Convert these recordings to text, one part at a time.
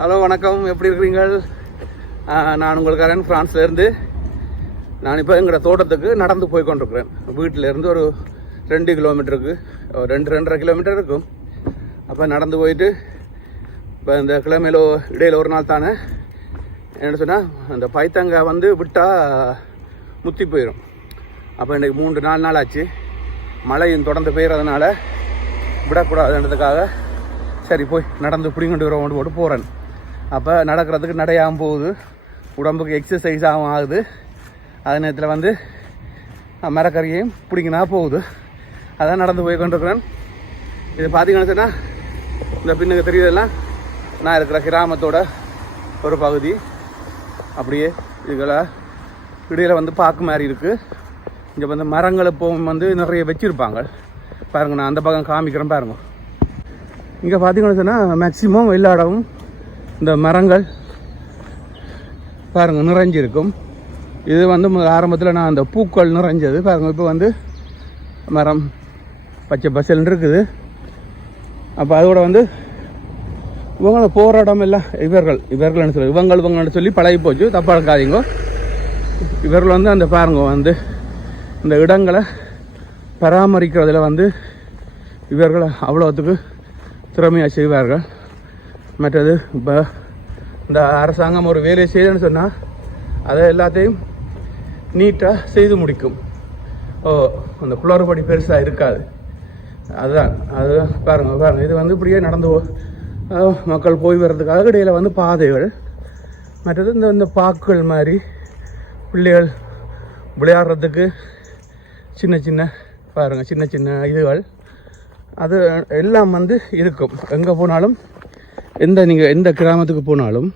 Hello வணக்கம். எப்படி இருக்கிறீங்கள் நான் உங்களுக்காரன் ஃப்ரான்ஸ்லேருந்து நான் இப்போ எங்களோட தோட்டத்துக்கு நடந்து போய் கொண்டிருக்கிறேன். வீட்டிலேருந்து ஒரு ரெண்டு கிலோமீட்டருக்கு ஒரு ரெண்டு ரெண்டரை கிலோமீட்டர் இருக்கும். அப்போ நடந்து போயிட்டு இப்போ இந்த கிழமையில இடையில் ஒரு நாள் தானே என்ன சொன்னால் அந்த பைத்தங்காய் வந்து விட்டால் முத்தி போயிடும் அப்போ இன்றைக்கி மூன்று நாலு நாள் ஆச்சு. மழையும் தொடர்ந்து பெய்கிறதுனால விடக்கூடாதுன்றதுக்காக சரி போய் நடந்து பிடிங்கொண்டு வரோம் போட்டு போகிறேன் அப்போ நடக்கிறதுக்கு நடையாகும் போகுது. உடம்புக்கு எக்ஸசைஸ் ஆகும் ஆகுது. அதே நேரத்தில் வந்து மரக்கறியையும் பிடிங்கினா போகுது. அதான் நடந்து போய் கொண்டிருக்கிறேன். இது பார்த்தீங்கன்னு சொன்னால் இந்த பின்னுக்கு தெரியுதெல்லாம் நான் இருக்கிற கிராமத்தோட ஒரு பகுதி. அப்படியே இதுகளை இடையில வந்து பார்க்க மாதிரி இருக்குது இங்கே வந்து மரங்கள் எப்பவும் வந்து நிறைய வச்சுருப்பாங்க. பாருங்க நான் அந்த பக்கம் காமிக்கிறேன் பாருங்க. இங்கே பார்த்தீங்கன்னு சொன்னால் மேக்சிமம் எல்லா இடமும் இந்த மரங்கள் பாருங்க நிறைஞ்சிருக்கும். இது வந்து ஆரம்பத்தில் நான் அந்த பூக்கள் நிறைஞ்சது. பாருங்க இப்போ வந்து மரம் பச்சை பசல்னு இருக்குது. அப்போ அதோட வந்து இவங்கள போகிற இடம் இல்லை இவர்கள் இவர்கள்னு சொல்லி இவங்கள் இவங்கள்னு சொல்லி பழகி போச்சு. தப்பாக இருக்காதீங்க. இவர்கள் வந்து அந்த பாருங்க வந்து இந்த இடங்களை பராமரிக்கிறதுல வந்து இவர்கள் அவ்வளோத்துக்கு திறமையாக செய்வார்கள். மற்றது இப்போ இந்த அரசாங்கம் ஒரு வேலையை செய்யணும்னு சொன்னால் அதை எல்லாத்தையும் நீட்டாக செய்து முடிக்கும். ஓ அந்த குளறுபடி பெருசாக இருக்காது. அதுதான். அது பாருங்கள் பாருங்கள் இது வந்து இப்படியே நடந்து மக்கள் போய் வர்றதுக்காக இடையில் வந்து பாதைகள். மற்றது இந்த இந்த பாக்குகள் மாதிரி பிள்ளைகள் விளையாடுறதுக்கு சின்ன சின்ன பாருங்கள் சின்ன சின்ன இதுகள். அது எல்லாம் வந்து இருக்கும். எங்கே போனாலும் எந்த நீங்கள் எந்த கிராமத்துக்கு போனாலும்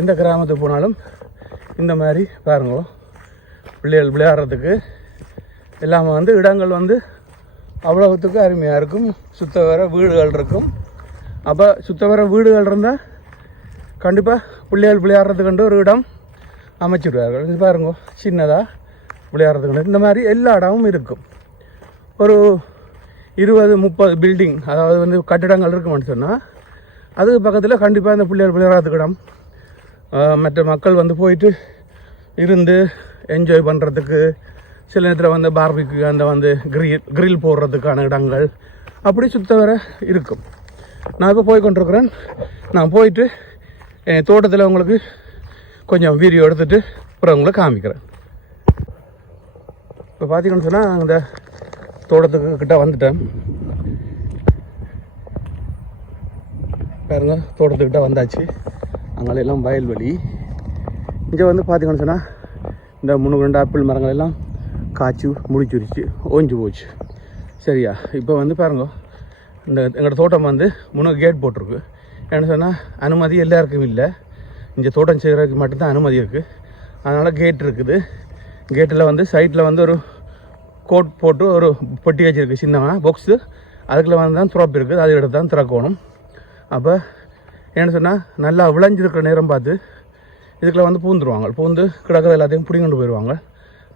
எந்த கிராமத்துக்கு போனாலும் இந்த மாதிரி பாருங்க. பிள்ளைகள் விளையாடுறதுக்கு எல்லாமே வந்து இடங்கள் வந்து அவ்வளவுத்துக்கு அருமையாக இருக்கும். சுத்த வர வீடுகள் இருக்கும். அப்போ சுத்த வர வீடுகள் இருந்தால் கண்டிப்பாக பிள்ளைகள் விளையாடுறதுக்கு ஒரு இடம் அமைச்சிடுவார்கள் இது பாருங்க சின்னதாக விளையாடுறதுக்கு. இந்த மாதிரி எல்லா இடமும் இருக்கும். ஒரு இருபது முப்பது பில்டிங் அதாவது வந்து கட்டிடங்கள் இருக்குமென்னு சொன்னால் அதுக்கு பக்கத்தில் கண்டிப்பாக இந்த பிள்ளையார் விளையாடுறதுக்கு இடம். மற்ற மக்கள் வந்து போயிட்டு இருந்து என்ஜாய் பண்ணுறதுக்கு சில நேரத்தில் வந்து பார்பிக்கு அந்த வந்து கிரில் கிரில் போடுறதுக்கான இடங்கள் அப்படி சுத்த வர இருக்கும். நான் இப்போ போய் கொண்டிருக்கிறேன். நான் போயிட்டு என் தோட்டத்தில் உங்களுக்கு கொஞ்சம் வீடியோ எடுத்துகிட்டு அப்புறம் உங்களை காமிக்கிறேன். இப்போ பார்த்தீங்கன்னு சொன்னால் அந்த தோட்டத்துக்கு கிட்ட வந்துட்டேன். பாருங்க தோட்டத்துக்கிட்ட வந்தாச்சு. அங்கே எல்லாம் வயல்வெளி. இங்கே வந்து பார்த்தீங்கன்னு சொன்னால் இந்த முன்னு ரெண்டு ஆப்பிள் மரங்கள் எல்லாம் காய்ச்சி முடிச்சிருச்சு ஓஞ்சி போச்சு. சரியா? இப்போ வந்து பாருங்க இந்த எங்களோட தோட்டம் வந்து முன்னு கேட் போட்டிருக்கு. என்ன சொன்னால் அனுமதி எல்லாருக்கும் இல்லை. இங்கே தோட்டம் செய்கிறதுக்கு மட்டும்தான் அனுமதி இருக்குது அதனால் கேட் இருக்குது. கேட்டில் வந்து சைட்டில் வந்து ஒரு கோட் போட்டு ஒரு பெட்டி வச்சுருக்கு சின்னவன் பாக்ஸு அதுக்குள்ள வந்து தான் துறப்பு இருக்குது அதை எடுத்து தான் திறக்கணும். அப்போ என்ன சொன்னால் நல்லா விளைஞ்சிருக்கிற நேரம் பார்த்து இதுக்குள்ள வந்து பூந்துருவாங்க. பூந்து கிடக்கிற எல்லாத்தையும் பிடிங்கிட்டு போயிடுவாங்க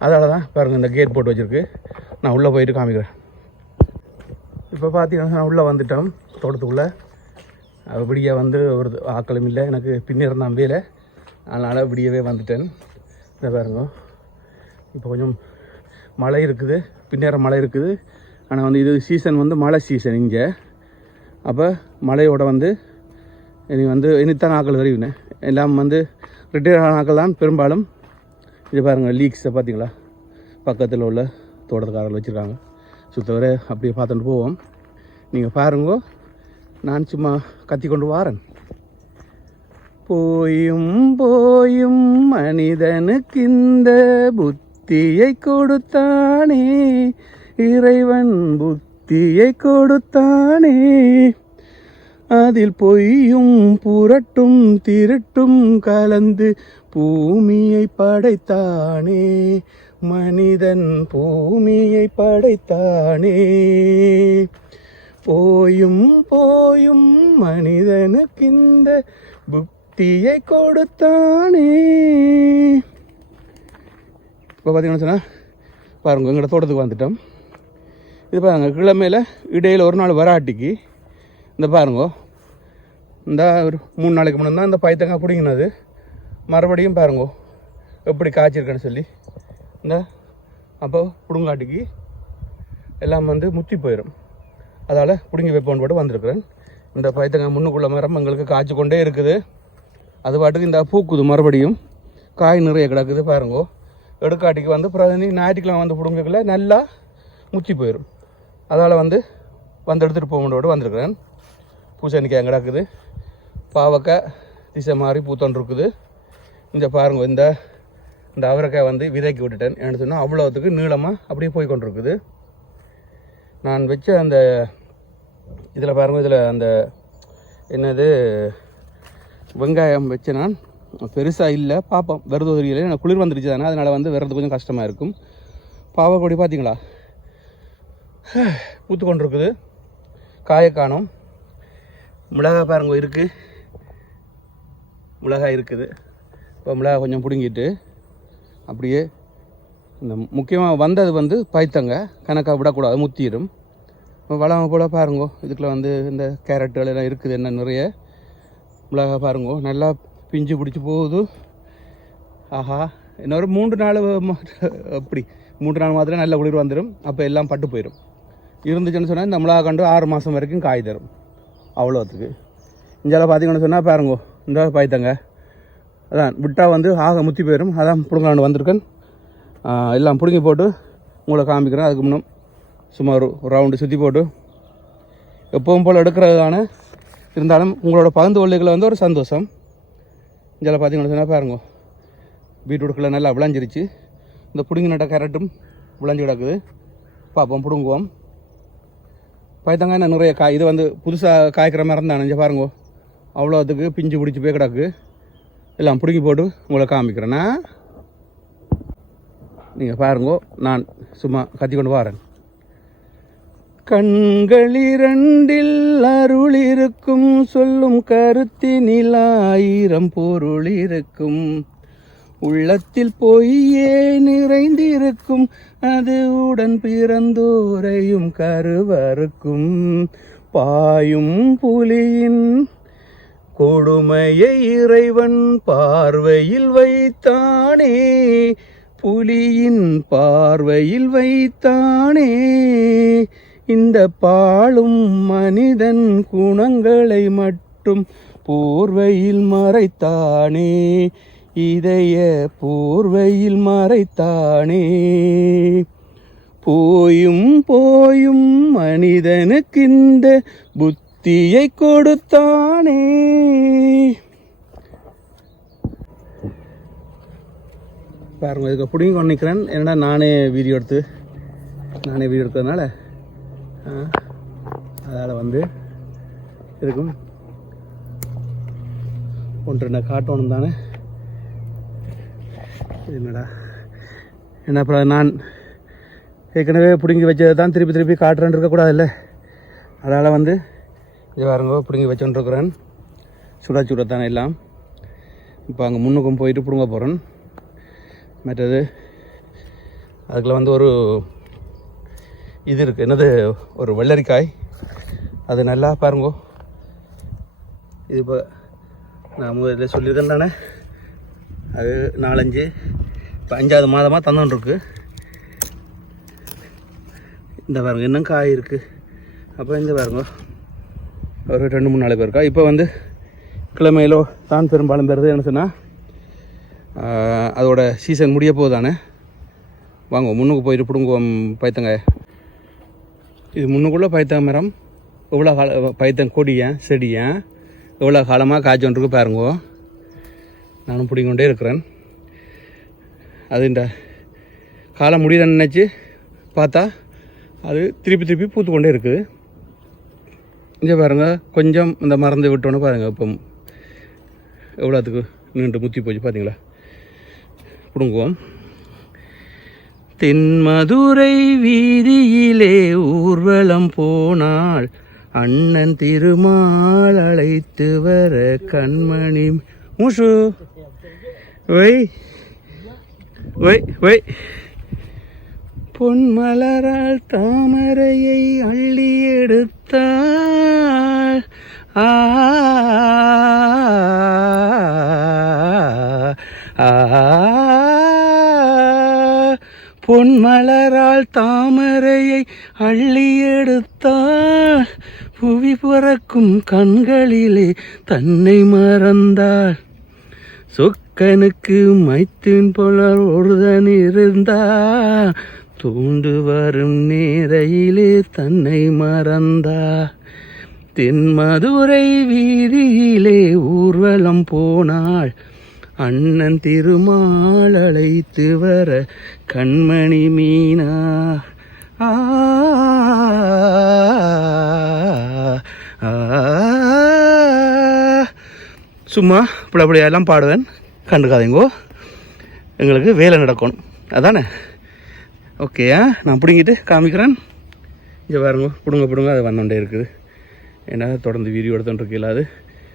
அதனால தான் பாருங்கள் இந்த கேட் போட்டு வச்சுருக்கு. நான் உள்ளே போயிட்டு காமிக்கிறேன். இப்போ பார்த்தீங்கன்னா நான் உள்ளே வந்துட்டேன் தோட்டத்துக்குள்ளே. அப்படியே வந்து ஒரு ஆக்களும் இல்லை. எனக்கு பின்னர் தான் வேலை. அதனால் இப்படியவே வந்துட்டேன். இதை பாருங்க. இப்போ கொஞ்சம் மழை இருக்குது பின்னேற மழை இருக்குது. ஆனால் வந்து இது சீசன் வந்து மழை சீசன் இங்கே. அப்போ மழையோட வந்து இனி வந்து இனித்தான் நாட்கள் வருவினே. எல்லாம் வந்து ரிட்டையர் ஆன நாட்கள் தான் பெரும்பாலும். இது பாருங்கள் லீக்ஸை பார்த்தீங்களா பக்கத்தில் உள்ள தோட்டத்துக்காரர்கள் வச்சுருக்காங்க. சுத்தவரை அப்படியே பார்த்துட்டு போவோம். நீங்கள் பாருங்கோ நான் சும்மா கத்தி கொண்டு வாரேன். போயும் போயும் மனிதனுக்கு இந்த புத்தியை கொடுத்தானே. இறைவன் புத்தியை கொடுத்தானே. அதில் பொய்யும் புரட்டும் திருட்டும் கலந்து பூமியை படைத்தானே. மனிதன் பூமியை படைத்தானே. போயும் போயும் மனிதனுக்கு இந்த புத்தியை கொடுத்தானே. இப்போ பார்த்தீங்கன்னு சொன்னால் பாருங்கள் எங்களோட தோட்டத்துக்கு வந்துட்டோம். இது பாருங்க கிழமையில் இடையில் ஒரு நாள் வராட்டிக்கு. இந்த பாருங்கோ இந்த ஒரு மூணு நாளைக்கு முன்னாடி தான் இந்த பயத்தங்காய் பிடிங்கினது. மறுபடியும் பாருங்கோ எப்படி காய்ச்சிருக்கேன்னு சொல்லி. இந்த அப்போ புடுங்காட்டிக்கு எல்லாம் வந்து முத்தி போயிடும் அதால் பிடுங்கி வைப்போன்னு போட்டு வந்திருக்கிறேன். இந்த பயத்தங்காய் முன்னுக்குள்ள மரம் எங்களுக்கு காய்ச்சி கொண்டே இருக்குது. அது பாட்டுக்கு இந்த பூக்குது மறுபடியும். காய் நிறைய கிடக்குது பாருங்கோ. எடுக்காட்டிக்கு வந்து பிரதி ஞாயிற்றுக்கிழமை வந்து பிடுங்கக்குள்ள நல்லா முத்தி போயிடும் அதால் வந்து வந்து எடுத்துகிட்டு போக வந்திருக்கிறேன். பூசணிக்காய் கிடக்குது? பாவக்காய் திசை மாதிரி பூத்தொன்று இருக்குது. இந்த பாருங்க இந்த இந்த அவரைக்காய் வந்து விதைக்கு விட்டுட்டேன். என்ன சொன்னால் அவ்வளோத்துக்கு நீளமாக அப்படியே போய் கொண்டிருக்குது. நான் வச்ச அந்த இதில் பாருங்கள் இதில் அந்த என்னது வெங்காயம் வச்சு நான் பெருசாக இல்லை பார்ப்போம் விரத தெரியல எனக்கு குளிர் வந்துருச்சு தானே அதனால் வந்து விரது கொஞ்சம் கஷ்டமாக இருக்கும். பாவக்கொடி பார்த்தீங்களா பூத்து கொண்டு இருக்குது காய காணும். மிளகாய் பாருங்க இருக்குது மிளகாய் இருக்குது. இப்போ மிளகாய் கொஞ்சம் பிடுங்கிட்டு அப்படியே இந்த முக்கியமாக வந்தது வந்து பைத்தங்க. கணக்காக விடக்கூடாது முத்திடும் இப்போ வளம் போல் பாருங்கோ இதுக்குள்ள வந்து இந்த கேரட்டுகள் எல்லாம் இருக்குது என்ன நிறைய. மிளகாய் பாருங்கோ நல்லா பிஞ்சு பிடிச்சி போகுது. ஆஹா இன்னொரு மூன்று நாள் அப்படி மூன்று நாள் மாத்திரம் நல்ல குளிர் வந்துடும் அப்போ எல்லாம் பட்டு போயிடும் இருந்துச்சுன்னு சொன்னால் இந்த மிளகா கண்டு ஆறு மாதம் வரைக்கும் காய் தரும். அவ்வளோத்துக்கு இங்கெல்லாம் பார்த்தீங்கன்னு சொன்னால் பாருங்கோ இந்த பாய்த்தங்க. அதான் விட்டா வந்து ஆக முத்தி போயிடும் அதான் பிடுங்கலாண்டு வந்திருக்கேன். எல்லாம் பிடுங்கி போட்டு உங்களை காமிக்கிறேன். அதுக்கு முன்னும் சுமார் ஒரு ரவுண்டு சுற்றி போட்டு. எப்பவும் போல் எடுக்கிறது தானே இருந்தாலும் உங்களோட பகிர்ந்து கொள்ளைகளை வந்து ஒரு சந்தோஷம். இதில் பார்த்தீங்கன்னு சொன்னால் பாருங்க பீட்ரூட்டுக்குள்ள நல்லா விளைஞ்சிருச்சு. இந்த பிடுங்கி நட்ட கேரட்டும் விளைஞ்சு கிடக்குது. பார்ப்போம் பிடுங்குவோம். பைத்தங்காய் என்ன நிறைய காய் இது வந்து புதுசாக காய்க்கிற மரம் தானே இங்கே பாருங்க. அவ்வளோத்துக்கு பிஞ்சு பிடிச்சி போய் கிடக்கு. எல்லாம் பிடுங்கி போட்டு உங்களை காமிக்கிறேன்னா நீங்கள் பாருங்கோ நான் சும்மா கத்தி கொண்டு வரேன். கண்களிரண்டில் அருளிருக்கும் சொல்லும் கருத்தினில் ஆயிரம் பொருள் உள்ளத்தில் பொய்யே நிறைந்திருக்கும் அது உடன் பிறந்தோரையும் கருவறுக்கும். பாயும் புலியின் கொடுமையை இறைவன் பார்வையில் வைத்தானே புலியின் பார்வையில் வைத்தானே. இந்த பாழும் மனிதன் குணங்களை மட்டும் போர்வையில் மறைத்தானே இதய போர்வையில் மறைத்தானே. போயும் போயும் மனிதனுக்கு இந்த புத்தியை கொடுத்தானே. பாருங்க இதுக்கு பிடிங்கி நினைக்கிறேன் என்னடா நானே வீடியோ எடுத்து நானே வீடியோ எடுக்கிறதுனால? அதால் வந்து இருக்கும் ஒன்று என்ன காட்டணும் தானே? என்னடா? என்ன அப்புறம் நான் ஏற்கனவே பிடுங்கி வச்சதை தான் திருப்பி திருப்பி காட்டுறேன்னு இருக்கக்கூடாதுல்ல அதனால் வந்து இது பாருங்க பிடுங்கி வச்சோன்ட்ருக்குறேன் சுட சுட தானே எல்லாம். இப்போ அங்கே முன்னுக்கும் போயிட்டு பிடுங்க போகிறேன் மற்றது அதுக்குள்ள வந்து ஒரு இது இருக்குது என்னது? ஒரு வெள்ளரிக்காய். அது நல்லா பாருங்கோ. இது இப்போ நான் இதில் சொல்லியிருக்கேன் தானே? அது நாலஞ்சு இப்போ அஞ்சாவது மாதமாக தந்துட்டுருக்கு இந்த பாருங்க இன்னும் காய் இருக்குது அப்போ இந்த பாருங்க. ஒரு ரெண்டு மூணு நாலு பேருக்கா? இப்போ வந்து கிழமையிலோ தான் பெரும்பாலும் பெறுது. என்ன சொன்னால் அதோட சீசன் முடிய போகுதானே வாங்க முன்னுக்கு போயிட்டு பிடுங்குவோம் பைத்தங்க இது முன்னுக்குள்ளே பைத்தங்க மரம். எவ்வளோ கால பைத்தன் கொடியன் செடியன் எவ்வளோ காலமாக காய்ச்சொன்றிருக்கு பாருங்கோ. நானும் பிடிங்கொண்டே இருக்கிறேன். அது இந்த காலம் முடியுதுன்னு நினச்சி பார்த்தா அது திருப்பி திருப்பி பூத்து கொண்டே இருக்குது இங்கே பாருங்க கொஞ்சம் இந்த மறந்து விட்டோன்னு பாருங்கள் இப்போ எவ்வளோத்துக்கு நீண்டு முத்தி போச்சு பார்த்தீங்களா பிடுங்குவோம். தென்மதுரை வீதியிலே ஊர்வலம் போனாள். அண்ணன் திருமால் அழைத்து வர கண்மணி மூஷு ஒய் ஒய் ஒய் பொன்மலரால் தாமரையை அள்ளி எடுத்தாள். ஆ ஆ. பொன்மலரால் தாமரையை அள்ளி எடுத்தாள். புவி பிறக்கும் கண்களிலே தன்னை மறந்தாள். சொக்கனுக்கு மைத்தின் புலர் ஒருதன் இருந்தா தூண்டு வரும் நேரையிலே தன்னை மறந்தா தென்மதுரை வீதியிலே ஊர்வலம் போனாள். அண்ணன் திருமால் அழைத்து வர கண்மணி மீனா. ஆ ஆ சும்மா இப்படியெல்லாம் பாடுவேன். கண்டுக்காதீங்கோ. எங்களுக்கு வேலை நடக்கணும். அதானே? ஓகேயா நான் பிடுங்கிட்டு காமிக்கிறேன். இங்கே பாருங்க பிடுங்க பிடுங்க அது வந்தோண்டே இருக்குது. ஏன்னா தொடர்ந்து வீடியோ எடுத்துட்டு இல்லாது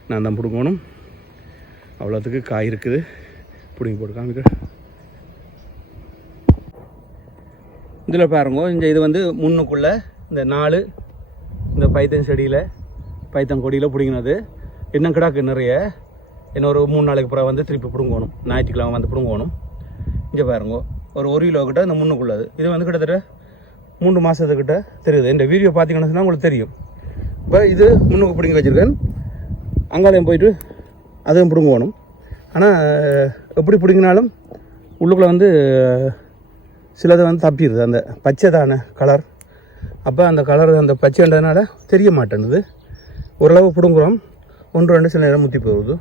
நான் தான் பிடுங்கணும். அவ்வளோத்துக்கு காய் இருக்குது. பிடுங்கி போட்டு காமிக்கிறேன். இதில் பாருங்க இந்த இது வந்து முன்னுக்குள்ளே இந்த நாலு இந்த பைத்தன் செடியில் பைத்தன் கொடியில் பிடிங்கினது. இன்னும் கிடாக்கு நிறைய. இன்னும் ஒரு மூணு நாளைக்கு பிறகு வந்து திருப்பி பிடுங்கணும். ஞாயிற்றுக்கிழமை வந்து பிடுங்கணும். இங்கே பாருங்க ஒரு ஒரு கிலோ கிட்ட இந்த முன்னுக்குள்ளது இது வந்து கிட்டத்தட்ட மூணு மாதத்துக்கிட்ட தெரியுது. இந்த வீடியோ பார்த்தீங்கன்னு சொன்னால் உங்களுக்கு தெரியும். இப்போ இது முன்னுக்கு பிடிங்கி வச்சுருக்கேன். அங்காலையும் போயிட்டு அதுவும் பிடுங்கணும். ஆனால் எப்படி பிடுங்கினாலும் உள்ளுக்குள்ளே வந்து சிலது வந்து தப்பிடுது அந்த பச்சை தானே கலர் அப்போ அந்த கலர் அந்த பச்சைன்றதுனால தெரிய மாட்டேங்குது ஓரளவு பிடுங்குறோம். ஒன்று ரெண்டு சில நேரம் முத்தி போகுது.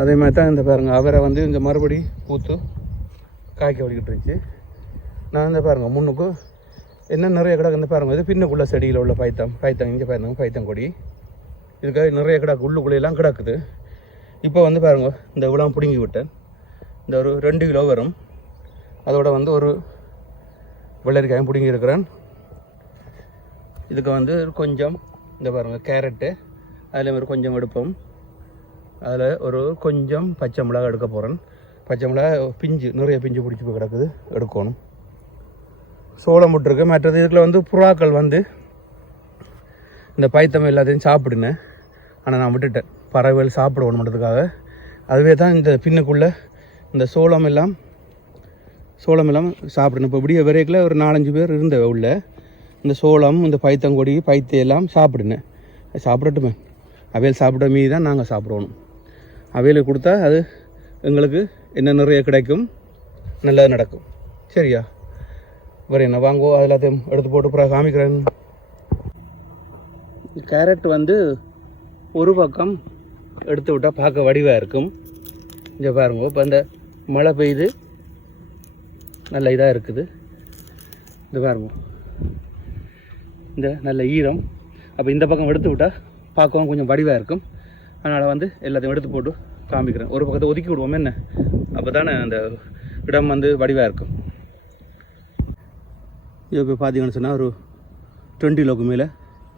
அதே மாதிரி தான் இந்த பாருங்க அவரை வந்து இந்த மறுபடி பூத்து காய்க்க வலிக்கிட்டு இருந்துச்சு. நான் இந்த பாருங்கள் முன்னுக்கு என்ன நிறைய கிடக்கு இந்த பாருங்க இது பின்னுக்குள்ளே செடியில் உள்ள பைத்தம் பைத்தம் இங்கே பாருங்க பைத்தம் கொடி. இதுக்காக நிறைய கிடக்கு உள்ளுக்குள்ளேயெல்லாம் கிடக்குது. இப்போ வந்து பாருங்க இந்த இவ்வளோ பிடுங்கி விட்டேன் இந்த ஒரு ரெண்டு கிலோ வரும். அதோட வந்து ஒரு வெள்ளரிக்காயும் பிடுங்கி இருக்கிறேன். இதுக்கு வந்து கொஞ்சம் இந்த பாருங்க கேரட்டு அதில் ஒரு கொஞ்சம் எடுப்போம். அதில் ஒரு கொஞ்சம் பச்சை மிளகா எடுக்க போகிறேன் பச்சை மிளகா பிஞ்சு நிறைய பிஞ்சு பிடிச்சி போய் கிடக்குது எடுக்கணும். சோளம் விட்டுருக்கு மற்றது இதில் வந்து புறாக்கள் வந்து இந்த பைத்தம் எல்லாத்தையும் சாப்பிடுனேன். ஆனால் நான் விட்டுட்டேன். பறவைகள் சாப்பிடணுன்றதுக்காக அதுவே தான் இந்த பின்னுக்குள்ளே இந்த சோளம் எல்லாம் சோளம் எல்லாம் சாப்பிடணும். இப்போ விடிய வரைக்கில் ஒரு நாலஞ்சு பேர் இருந்த உள்ள இந்த சோளம் இந்த பைத்தங்கொடி பைத்தை எல்லாம் சாப்பிடுனேன். சாப்பிடட்டுமே. அவையல் சாப்பிட மீதி தான் நாங்கள் சாப்பிடணும் அவையில் கொடுத்தா அது எங்களுக்கு என்ன நிறைய கிடைக்கும் நல்லது நடக்கும். சரியா? வேறு என்ன வாங்கோ அது எல்லாத்தையும் எடுத்து போட்டு அப்புறம் காமிக்கிறேன். கேரட் வந்து ஒரு பக்கம் எடுத்து விட்டால் பார்க்க வடிவாக இருக்கும். இங்கே பாருங்க இப்போ அந்த மழை பெய்யுது நல்ல இதாக இருக்குது. இந்த பாருங்க. இந்த நல்ல ஈரம். அப்போ இந்த பக்கம் எடுத்து விட்டால் பார்க்கவும் கொஞ்சம் வடிவாக இருக்கும். அதனால் வந்து எல்லாத்தையும் எடுத்து போட்டு காமிக்கிறேன். ஒரு பக்கத்தை ஒதுக்கி விடுவோம் என்ன? அப்போ தானே அந்த இடம் வந்து வடிவாக இருக்கும். இப்போ பார்த்தீங்கன்னு சொன்னால் ஒரு டுவெண்ட்டி லோக்கு மேலே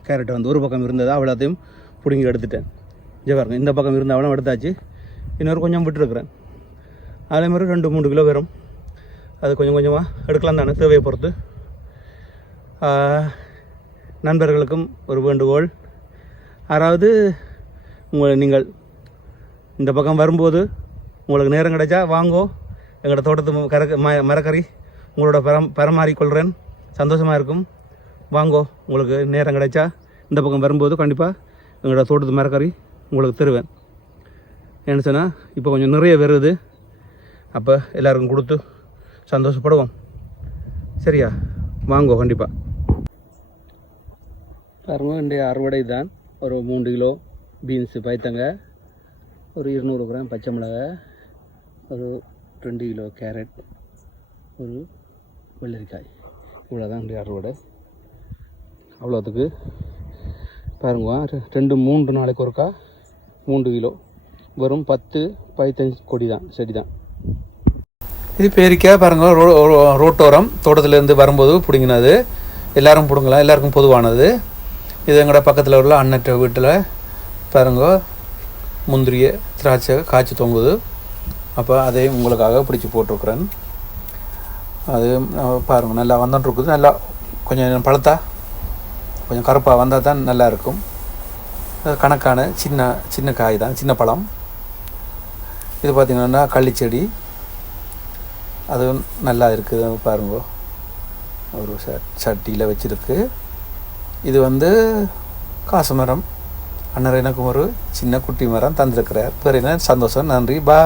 கேரட்டை வந்து ஒரு பக்கம் இருந்தது அவ்வளோத்தையும் பிடுங்கி எடுத்துட்டேன். இங்கே பாருங்கள் இந்த பக்கம் இருந்தாலும் எடுத்தாச்சு. இன்னொரு கொஞ்சம் விட்டுருக்குறேன். அதே மாதிரி ரெண்டு மூணு கிலோ வரும் அது கொஞ்சம் கொஞ்சமாக எடுக்கலாம் தானே தேவையை பொறுத்து. நண்பர்களுக்கும் ஒரு வேண்டுகோள். யாராவது உங்களை நீங்கள் இந்த பக்கம் வரும்போது உங்களுக்கு நேரம் கிடைச்சா வாங்கோ. எங்களோட தோட்டத்து கரக்க ம மரக்கறி உங்களோட பரம் பரமாறிக்கொள்கிறேன் சந்தோஷமாக இருக்கும். வாங்கோ உங்களுக்கு நேரம் கிடைச்சா. இந்த பக்கம் வரும்போது கண்டிப்பாக எங்களோட தோட்டத்து மரக்கறி உங்களுக்கு தருவேன். என்ன சொன்னால் இப்போ கொஞ்சம் நிறைய வருது. அப்போ எல்லாருக்கும் கொடுத்து சந்தோஷப்படுவோம். சரியா? வாங்குவோம் கண்டிப்பாக பாருங்க இன்றைய அறுவடை தான். ஒரு மூன்று கிலோ பீன்ஸு பைத்தங்க ஒரு இருநூறு கிராம் பச்சை மிளகாய் ஒரு ரெண்டு கிலோ கேரட் ஒரு வெள்ளரிக்காய். இவ்வளோதான் இன்றைய அறுவடை. அவ்வளோத்துக்கு பாருங்க ரெண்டு மூன்று நாளைக்கு ஒருக்கா மூன்று கிலோ. வெறும் பத்து பதித்தஞ்சு கொடி தான் செடி தான் இது பேரிக்காய் பாருங்க ரோ ரோ- ரோட்டோரம். தோட்டத்துலேருந்து வரும்போது பிடுங்கினது. எல்லோரும் பிடுங்கலாம் எல்லாருக்கும் பொதுவானது. இது எங்களோட பக்கத்தில் உள்ள அண்ணற்ற வீட்டில் பாருங்க முந்திரிய திராட்சை காய்ச்சி தொங்குது. அப்போ அதையும் உங்களுக்காக பிடிச்சி போட்டிருக்கிறேன். அது பாருங்கள் நல்லா வந்துட்டுருக்குது நல்லா கொஞ்சம் பழுத்தா கொஞ்சம் கருப்பாக வந்தால் தான் நல்லாயிருக்கும் கணக்கான சின்ன சின்ன காய் தான் சின்ன பழம். இது பார்த்திங்கன்னா கள்ளிச்செடி அதுவும் நல்லா இருக்குது பாருங்க. ஒரு சட்டியில் வச்சுருக்கு. இது வந்து காசு மரம். அண்ணர் எனக்கும் ஒரு சின்ன குட்டி மரம் தந்திருக்கிறார். பேர் என்ன? சந்தோஷம். நன்றி. பா